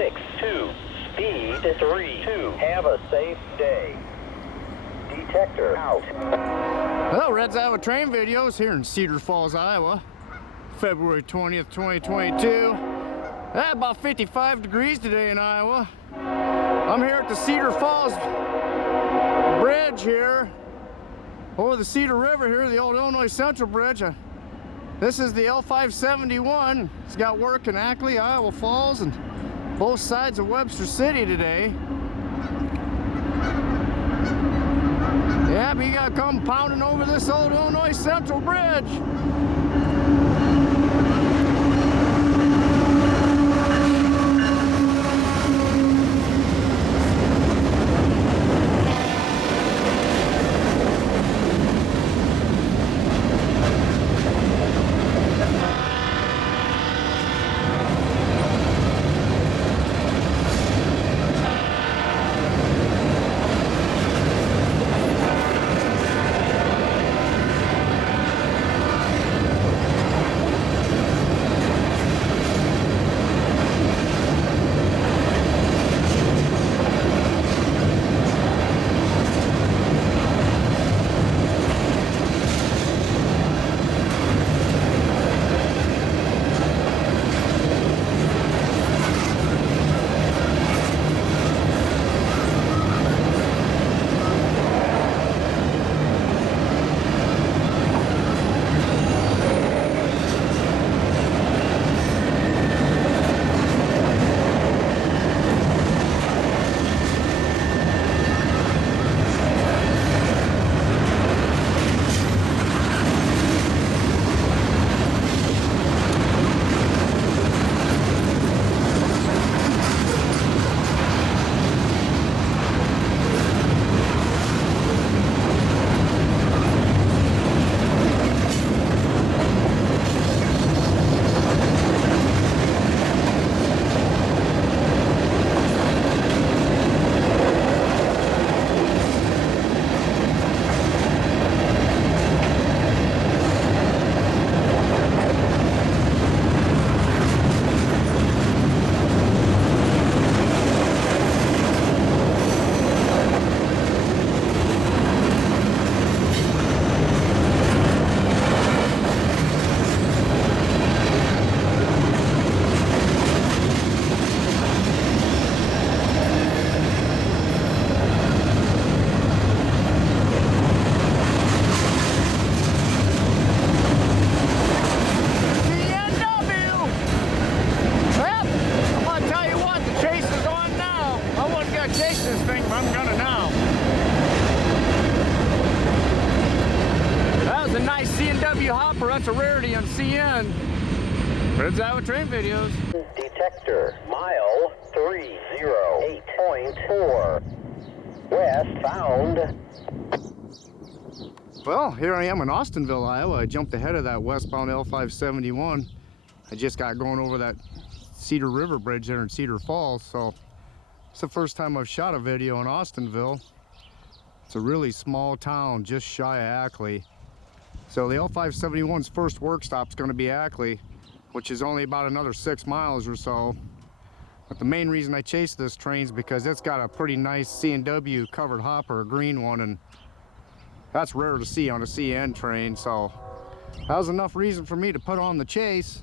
62, speed 32. Have a safe day. Detector out. Hello, Red's Iowa Train Videos here in Cedar Falls, Iowa. February 20th, 2022. About 55 degrees today in Iowa. I'm here at the Cedar Falls Bridge here, over the Cedar River here, the old Illinois Central Bridge. This is the L571. It's got work in Ackley, Iowa Falls, and both sides of Webster City today. Yeah, but you gotta come pounding over this old Illinois Central Bridge. I'm gonna now. That was a nice CNW hopper. That's a rarity on CN. Red's Iowa Train Videos. Detector, mile 308.4. West found. Well, here I am in Austinville, Iowa. I jumped ahead of that westbound L571. I just got going over that Cedar River Bridge there in Cedar Falls, so it's the first time I've shot a video in Austinville. It's a really small town just shy of Ackley. So the L571's first work stop is going to be Ackley, which is only about another 6 miles or so. But the main reason I chased this train is because it's got a pretty nice CNW covered hopper, a green one, and that's rare to see on a CN train, so that was enough reason for me to put on the chase.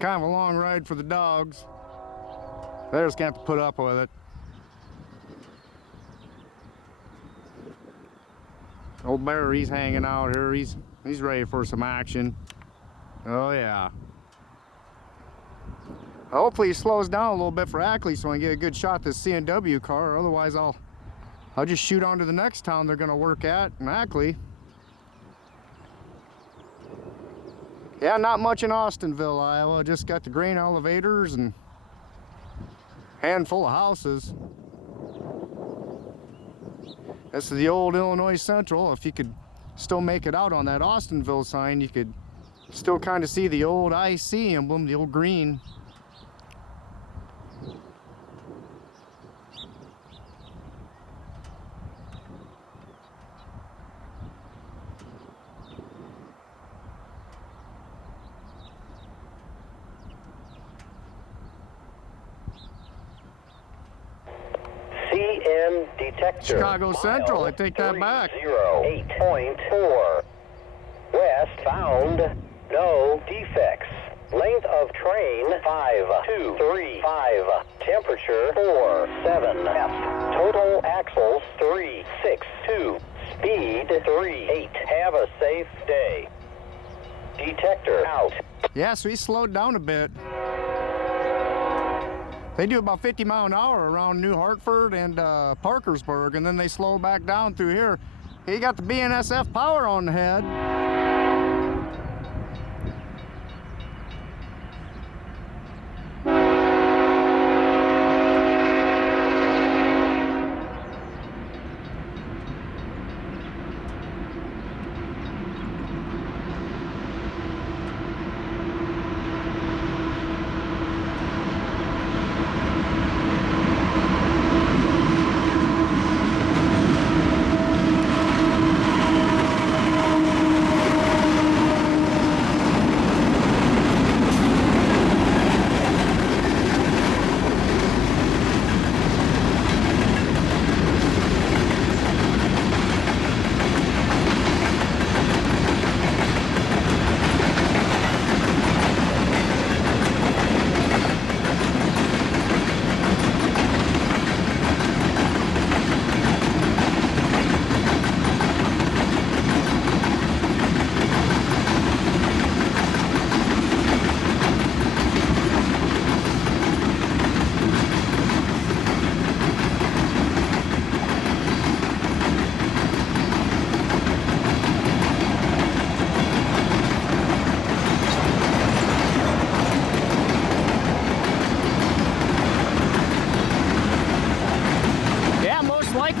Kind of a long ride for the dogs. They're just gonna have to put up with it. Old Bear, he's hanging out here. He's ready for some action. Oh yeah. Hopefully he slows down a little bit for Ackley so I can get a good shot at this CNW car. Otherwise I'll just shoot on to the next town they're gonna work at in Ackley. Yeah, not much in Austinville, Iowa. Just got the grain elevators and a handful of houses. This is the old Illinois Central. If you could still make it out on that Austinville sign, you could still kind of see the old IC emblem, the old green. CN detector. Chicago Central, I take that back. 308.4. West found. No defects. Length of train 5235. Temperature 47 F. Total axles 362. Speed 38. Have a safe day. Detector out. Yeah, so he slowed down a bit. They do about 50 miles an hour around New Hartford and Parkersburg, and then they slow back down through here. He got the BNSF power on the head.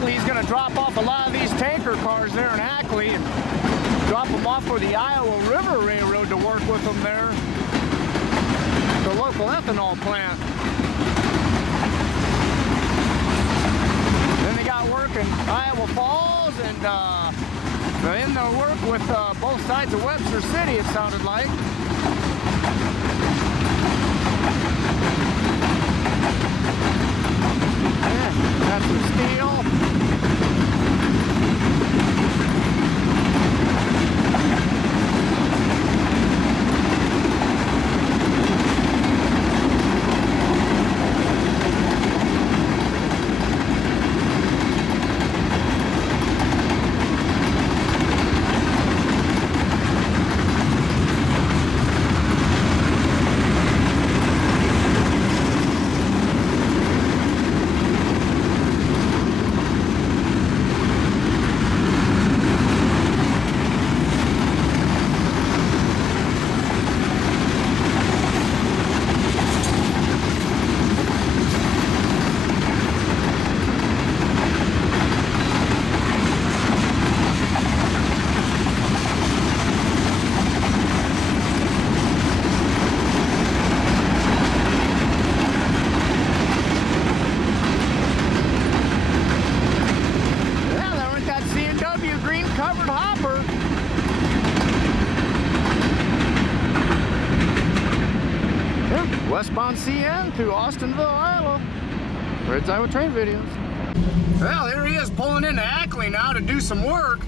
He's going to drop off a lot of these tanker cars there in Ackley and drop them off for the Iowa River Railroad to work with them there, the local ethanol plant. Then they got work in Iowa Falls and in their work with both sides of Webster City, it sounded like. Yeah, that's some steel. Green Hopper. Yeah, westbound CN through Austinville, Iowa. Red's Iowa train videos. Well, here he is pulling into Ackley now to do some work.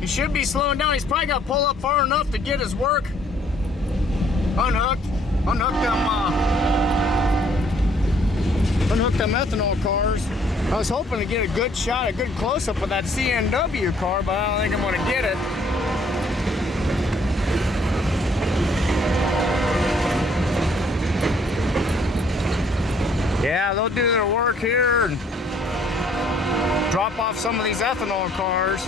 He should be slowing down. He's probably got to pull up far enough to get his work unhooked them ethanol cars. I was hoping to get a good shot, a good close-up of that CNW car, but I don't think I'm going to get it. Yeah, they'll do their work here and drop off some of these ethanol cars.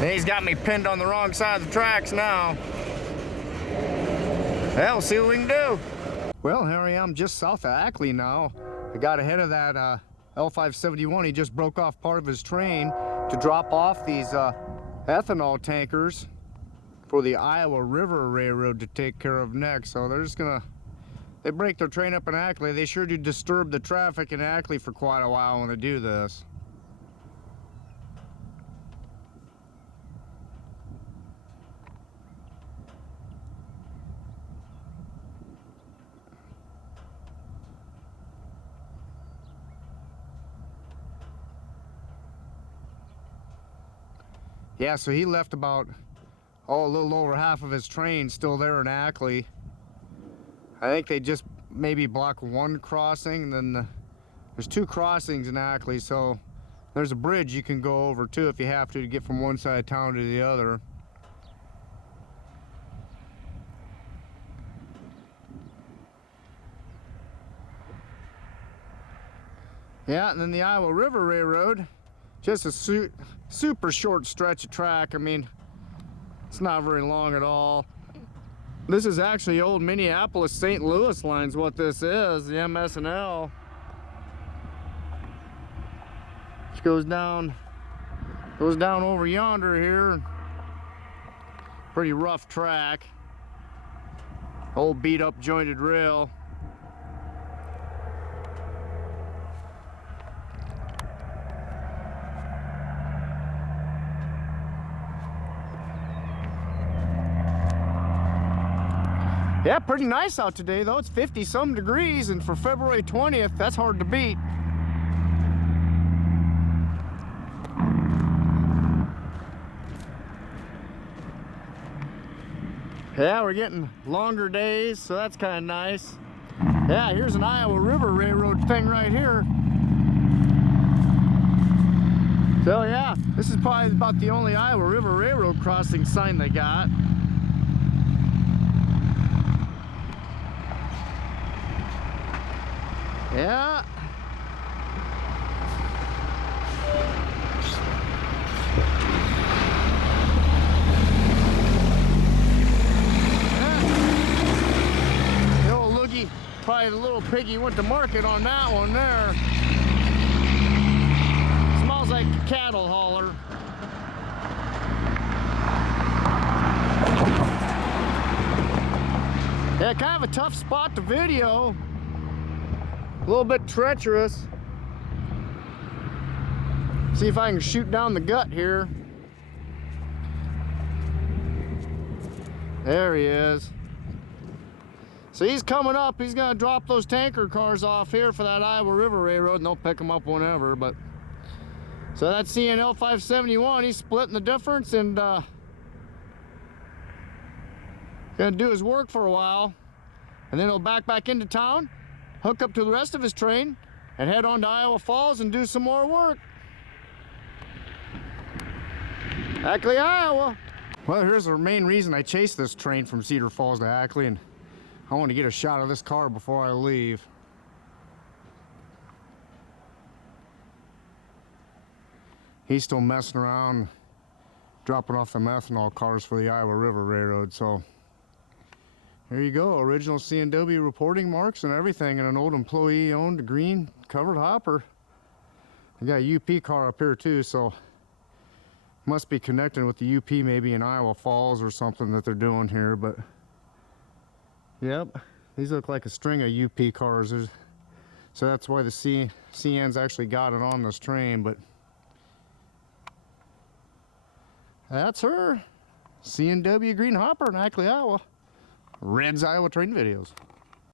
He's got me pinned on the wrong side of the tracks now. Well, we'll see what we can do. Well, here I am just south of Ackley now. I got ahead of that L571. He just broke off part of his train to drop off these ethanol tankers for the Iowa River Railroad to take care of next. So they're just gonna, they break their train up in Ackley. They sure do disturb the traffic in Ackley for quite a while when they do this. Yeah, so he left about, a little over half of his train still there in Ackley. I think they just maybe block one crossing, and then there's 2 crossings in Ackley, so there's a bridge you can go over too if you have to get from one side of town to the other. Yeah, and then the Iowa River Railroad, just a super short stretch of track. I mean, it's not very long at all. This is actually old Minneapolis-St. Louis lines, what this is, the MS&L. Which goes down over yonder here. Pretty rough track. Old beat up jointed rail. Yeah, pretty nice out today though. It's 50-some degrees, and for February 20th, that's hard to beat. Yeah, we're getting longer days, so that's kind of nice. Yeah, here's an Iowa River Railroad thing right here. So yeah, this is probably about the only Iowa River Railroad crossing sign they got. Yeah. The old loogie, probably the little piggy went to market on that one there. Smells like a cattle hauler. Yeah, kind of a tough spot to video. A little bit treacherous. See if I can shoot down the gut here. There he is. So he's coming up. He's gonna drop those tanker cars off here for that Iowa River Railroad, and they'll pick them up whenever. But so that's CN L571. He's splitting the difference and gonna do his work for a while, and then he'll back into town, hook up to the rest of his train, and head on to Iowa Falls and do some more work. Ackley, Iowa. Well, here's the main reason I chased this train from Cedar Falls to Ackley, and I want to get a shot of this car before I leave. He's still messing around, dropping off the methanol cars for the Iowa River Railroad, so there you go, original CNW reporting marks and everything, and an old employee-owned green covered hopper. I got a UP car up here too, so must be connecting with the UP maybe in Iowa Falls or something that they're doing here, but yep, these look like a string of UP cars. So that's why the CN's actually got it on this train, but that's her. CNW Green Hopper in Ackley, Iowa. Red's Iowa Train Videos.